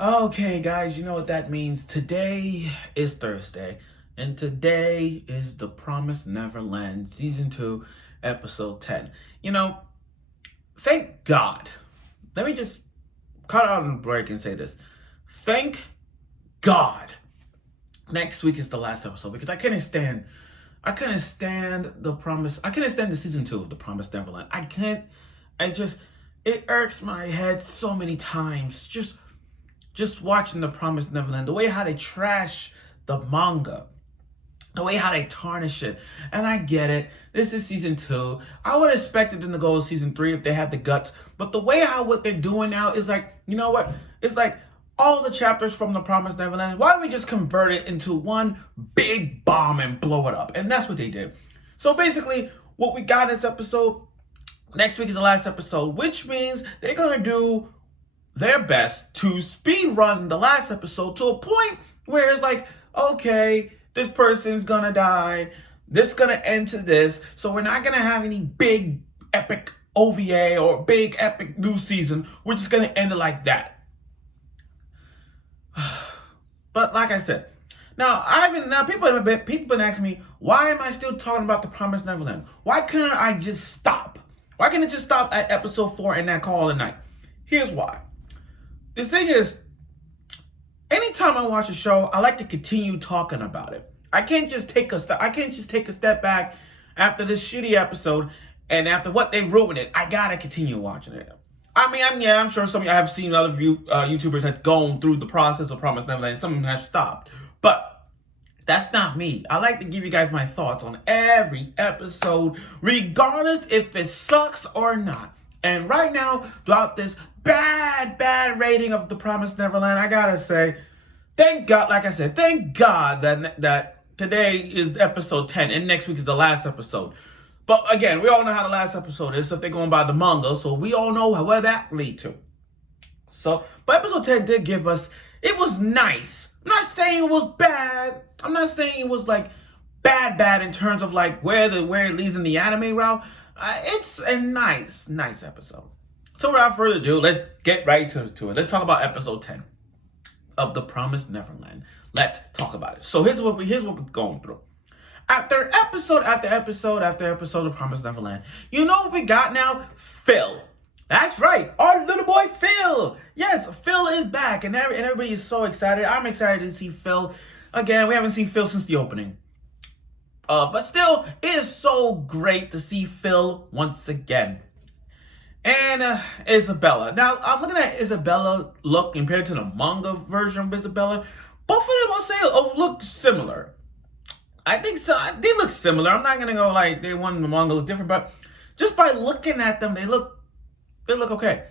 Okay, guys, you know what that means. Today is Thursday, and today is The Promised Neverland, Season 2, Episode 10. You know, thank God. Let me just cut out on the break and say this. Thank God. Next week is the last episode because I couldn't stand the Season 2 of The Promised Neverland. It irks my head so many times. Just watching The Promised Neverland, the way how they trash the manga, the way how they tarnish it. And I get it. This is season 2. I would have expected them to go to season 3 if they had the guts. But the way how what they're doing now is like, you know what? It's like all the chapters from The Promised Neverland. Why don't we just convert it into one big bomb and blow it up? And that's what they did. So basically, what we got in this episode, next week is the last episode, which means they're going to do their best to speed run the last episode to a point where it's like, okay, this person's gonna die, this gonna end to this, so we're not gonna have any big epic OVA or big epic new season. We're just gonna end it like that. But like I said, people have been asking me, why am I still talking about The Promised Neverland? Why couldn't I just stop? Why can't it just stop at episode 4 and that call it a night? Here's why. The thing is, anytime I watch a show, I like to continue talking about it. I can't just take a step back after this shitty episode and after what they ruined it. I gotta continue watching it. I'm sure some of you have seen other YouTubers have gone through the process of Promised Neverland. Some of them have stopped, but that's not me. I like to give you guys my thoughts on every episode, regardless if it sucks or not. And right now, throughout this bad rating of The Promised Neverland, I gotta say, thank God, like I said, thank God that today is episode 10 and next week is the last episode. But again, we all know how the last episode is if they're going by the manga, so we all know where that lead to. So, but episode 10 did give us, it was nice. I'm not saying it was bad. I'm not saying it was like bad in terms of like where it leads in the anime route. It's a nice episode. So without further ado, let's get right to it. Let's talk about episode 10 of The Promised Neverland. Let's talk about it. So here's what we're going through. After episode of Promised Neverland, you know what we got now? Phil. That's right, our little boy Phil. Yes, Phil is back, and everybody is so excited. I'm excited to see Phil again. We haven't seen Phil since the opening. But still, it is so great to see Phil once again. And Isabella. Now, I'm looking at Isabella look compared to the manga version of Isabella. Both of them, I'll say, look similar. I think so. They look similar. I'm not going to go like they want the manga look different, but just by looking at them, they look okay.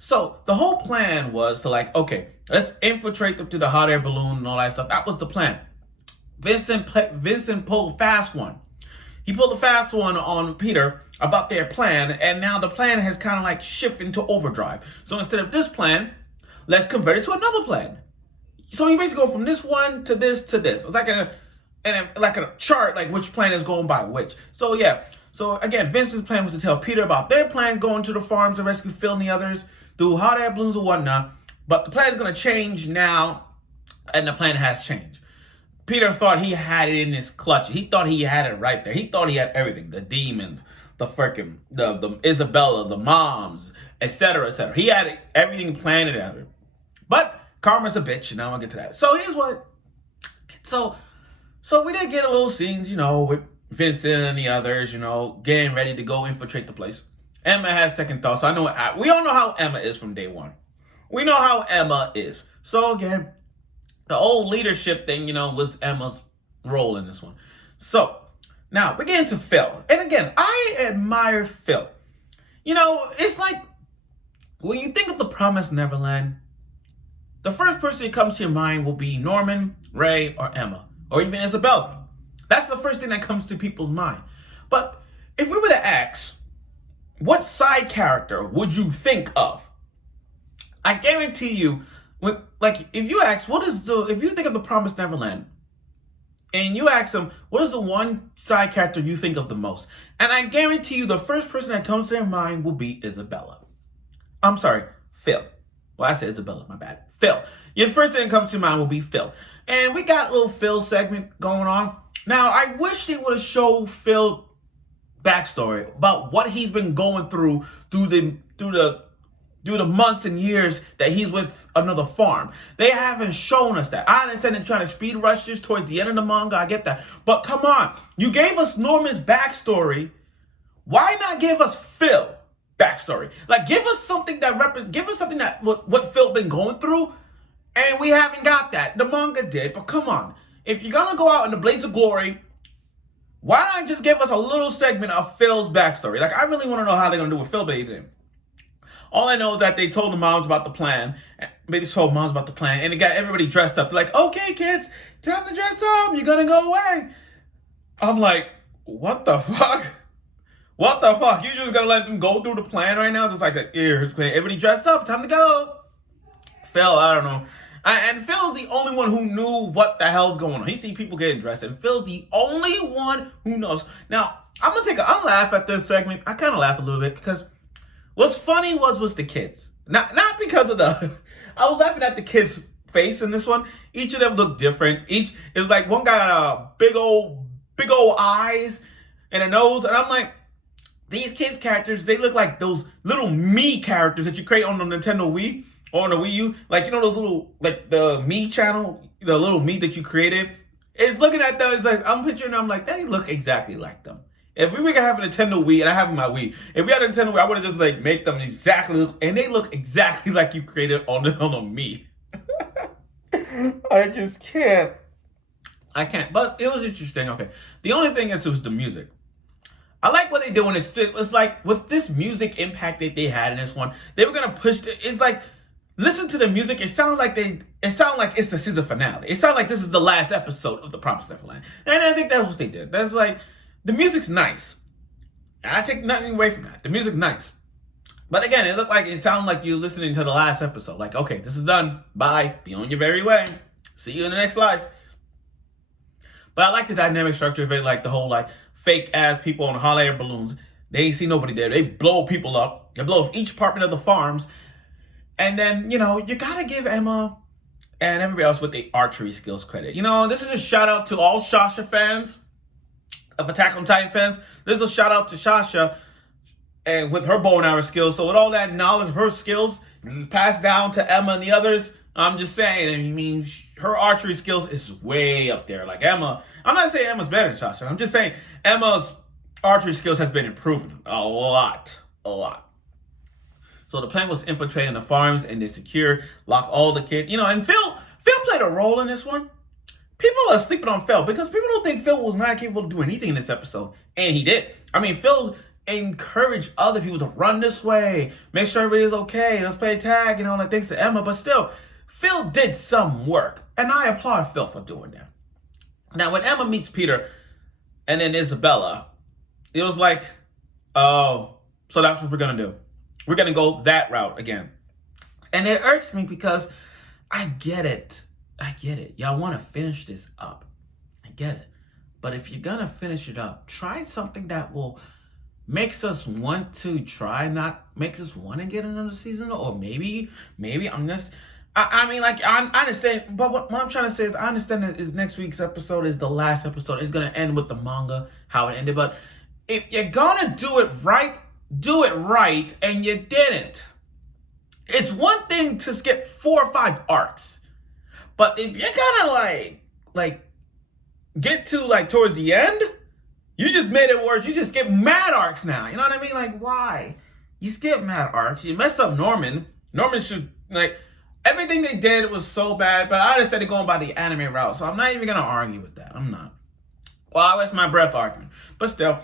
So the whole plan was to like, okay, let's infiltrate them to the hot air balloon and all that stuff. That was the plan. Vincent pulled a fast one. He pulled a fast one on Peter about their plan, and now the plan has kind of like shifted into overdrive. So instead of this let's convert it to another plan. So you basically go from this one to this to this. It's like a chart, like which plan is going by which. So yeah. So again, Vincent's plan was to tell Peter about their plan, going to the farms to rescue Phil and the others, do hot air balloons or whatnot. But the plan is going to change now, and the plan has changed. Peter thought he had it in his clutch. He thought he had it right there. He thought he had everything. The demons, the Isabella, the moms, etc., etc. He had everything planned out. But karma's a bitch, and I'll get to that. So here's what. So we did get a little scenes, with Vincent and the others, getting ready to go infiltrate the place. Emma has second thoughts. So we all know how Emma is from day one. We know how Emma is. So again, the old leadership thing, was Emma's role in this one. So, now, we're getting to Phil. And again, I admire Phil. It's like, when you think of The Promised Neverland, the first person that comes to your mind will be Norman, Ray, or Emma, or even Isabella. That's the first thing that comes to people's mind. But if we were to ask, what side character would you think of? I guarantee you, if you ask, if you think of The Promised Neverland, and you ask them, what is the one side character you think of the most? And I guarantee you the first person that comes to their mind will be Isabella. I'm sorry, Phil. Well, I said Isabella, my bad. Phil. Your first thing that comes to mind will be Phil. And we got a little Phil segment going on. Now, I wish they would have showed Phil backstory about what he's been going through the months and years that he's with another farm. They haven't shown us that. I understand they're trying to speed rush this towards the end of the manga. I get that. But come on. You gave us Norman's backstory. Why not give us Phil backstory? Like, give us something that what Phil been going through. And we haven't got that. The manga did. But come on. If you're going to go out in the blaze of glory, why not just give us a little segment of Phil's backstory? Like, I really want to know how they're going to do with Phil, but they didn't. All I know is that they told the moms about the plan. They told moms about the plan, and it got everybody dressed up. They're like, okay, kids, time to dress up. You're going to go away. I'm like, what the fuck? What the fuck? You just going to let them go through the plan right now? Just like, everybody dress up. Time to go. Phil, I don't know. And Phil's the only one who knew what the hell's going on. He see people getting dressed, and Phil's the only one who knows. Now, I'm laugh at this segment. I kind of laugh a little bit because what's funny was the kids. Not because of I was laughing at the kids' face in this one. Each of them looked different. It was like one guy got big old eyes and a nose, and I'm like, these kids' characters, they look like those little me characters that you create on the Nintendo Wii. Or on the Wii U, like, you know those little, like the Me channel, the little Me that you created? It's looking at them, it's like, I'm picturing them, like, they look exactly like them. If we were gonna have a Nintendo Wii, and I have my Wii, if we had a Nintendo Wii, I would have just, like, make them exactly look, and they look exactly like you created on the Me. I just can't. I can't, but it was interesting, okay. The only thing is, it was the music. I like what they're doing. It's like, with this music impact that they had in this one, they were gonna push, it's like, listen to the music. It sounds like it's the season finale. It sounds like this is the last episode of The Promised Neverland. And I think that's what they did. That's like, the music's nice. I take nothing away from that. The music's nice. But again, it sounded like you're listening to the last episode. Like, okay, this is done. Bye. Be on your very way. See you in the next life. But I like the dynamic structure of it, like the whole like fake ass people on hot air balloons. They ain't see nobody there. They blow people up. They blow up each apartment of the farms. And then, you gotta give Emma and everybody else with the archery skills credit. This is a shout out to all Sasha fans, of Attack on Titan fans. This is a shout out to Sasha and with her bow and arrow skills. So with all that knowledge of her skills passed down to Emma and the others, I'm just saying, her archery skills is way up there. Like Emma, I'm not saying Emma's better than Sasha. I'm just saying Emma's archery skills has been improving a lot. So the plan was infiltrating the farms and they lock all the kids. And Phil played a role in this one. People are sleeping on Phil because people don't think Phil was not capable of doing anything in this episode. And he did. Phil encouraged other people to run this way, make sure everybody's okay, let's play tag and all that thanks to Emma. But still, Phil did some work. And I applaud Phil for doing that. Now, when Emma meets Peter and then Isabella, it was like, oh, so that's what we're going to do. We're going to go that route again. And it irks me because I get it. Y'all want to finish this up. I get it. But if you're going to finish it up, try something that will makes us want to try, not makes us want to get another season. Or maybe I'm just... I understand, but what I'm trying to say is I understand that next week's episode is the last episode. It's going to end with the manga, how it ended. But if you're going to do it right, and you didn't. It's one thing to skip 4 or 5 arcs. But if you're gonna like get to like towards the end, you just made it worse. You just skip mad arcs now. You know what I mean? Like, why? You skip mad arcs. You mess up Norman. Norman should, everything they did was so bad, but I understand they're going by the anime route, so I'm not even gonna argue with that. I'm not. Well, I waste my breath arguing. But still,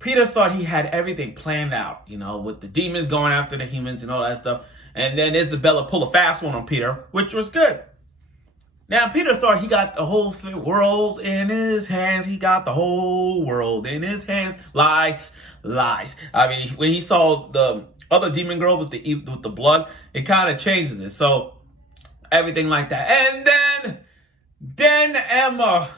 Peter thought he had everything planned out, with the demons going after the humans and all that stuff. And then Isabella pulled a fast one on Peter, which was good. Now, Peter thought he got the whole world in his hands. He got the whole world in his hands. Lies. When he saw the other demon girl with the blood, it kind of changes it. So, everything like that. And then Emma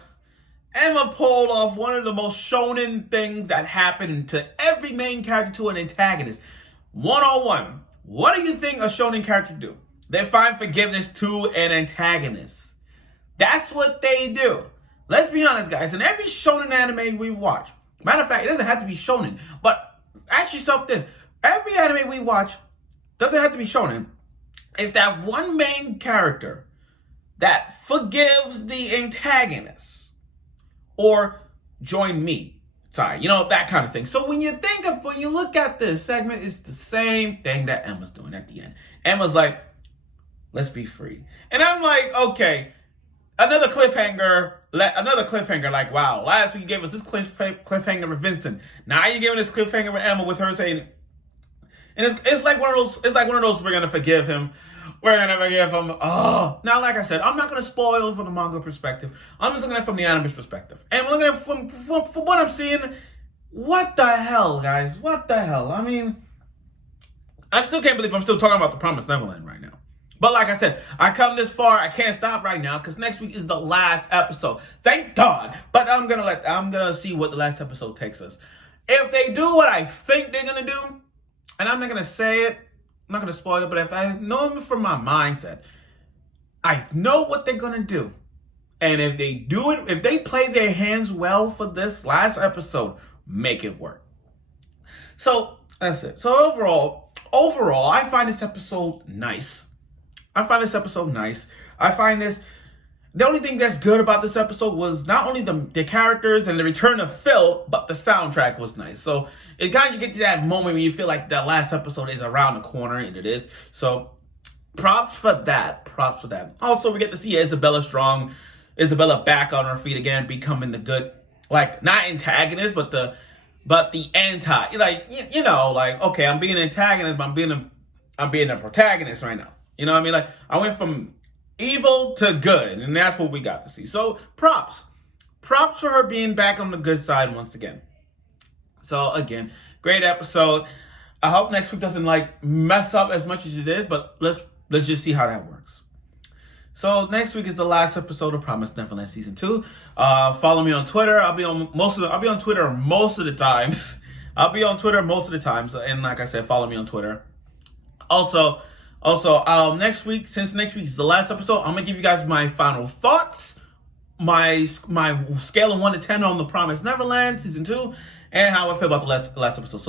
pulled off one of the most shonen things that happened to every main character to an antagonist. 101. What do you think a shonen character do? They find forgiveness to an antagonist. That's what they do. Let's be honest, guys. In every shonen anime we watch, matter of fact, it doesn't have to be shonen, but ask yourself this. Every anime we watch doesn't have to be shonen. It's that one main character that forgives the antagonist or join me. Sorry, that kind of thing. So when you look at this segment, it's the same thing that Emma's doing at the end. Emma's like, let's be free. And I'm like, okay, another cliffhanger, like, wow, last week you gave us this cliffhanger with Vincent. Now you're giving this cliffhanger with Emma with her saying, and it's like one of those, we're going to forgive him. We're going to forgive him. Oh, now, like I said, I'm not going to spoil from the manga perspective. I'm just looking at it from the anime's perspective. And we're looking at it from what I'm seeing. What the hell, guys? What the hell? I mean, I still can't believe I'm still talking about the Promised Neverland right now. But like I said, I come this far. I can't stop right now because next week is the last episode. Thank God. But I'm gonna see what the last episode takes us. If they do what I think they're gonna do, and I'm not gonna say it, I'm not gonna spoil it, but if I know them from my mindset, I know what they're gonna do. And if they do it, if they play their hands well for this last episode, make it work. So that's it. So overall, I find this episode nice. I find this, the only thing that's good about this episode was not only the characters and the return of Phil, but the soundtrack was nice. So it kind of get to that moment when you feel like the last episode is around the corner, and it is. So props for that. Also, we get to see Isabella back on her feet again, becoming the good, like, not antagonist, but the anti, like, like, okay, I'm being an antagonist, but I'm being a protagonist right now. You know what I mean? Like, I went from evil to good, and that's what we got to see. So, props for her being back on the good side once again. So, again, great episode. I hope next week doesn't, like, mess up as much as it is, but let's just see how that works. So, next week is the last episode of Promised Neverland Season 2. Follow me on Twitter. I'll be on Twitter most of the times. And like I said, follow me on Twitter. Also, next week, since next week is the last episode, I'm gonna give you guys my final thoughts, my scale of 1 to 10 on the Promised Neverland Season 2, and how I feel about the last episode.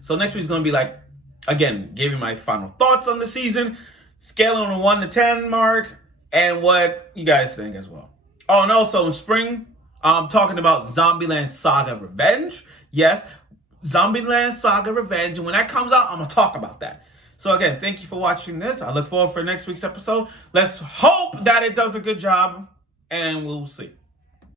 So next week's gonna be like, again, giving my final thoughts on the season, scale on the 1 to 10 mark, and what you guys think as well. Oh, and also in spring, I'm talking about Zombieland Saga Revenge. Yes, Zombieland Saga Revenge, and when that comes out, I'm gonna talk about that. So again, thank you for watching this. I look forward for next week's episode. Let's hope that it does a good job, and we'll see.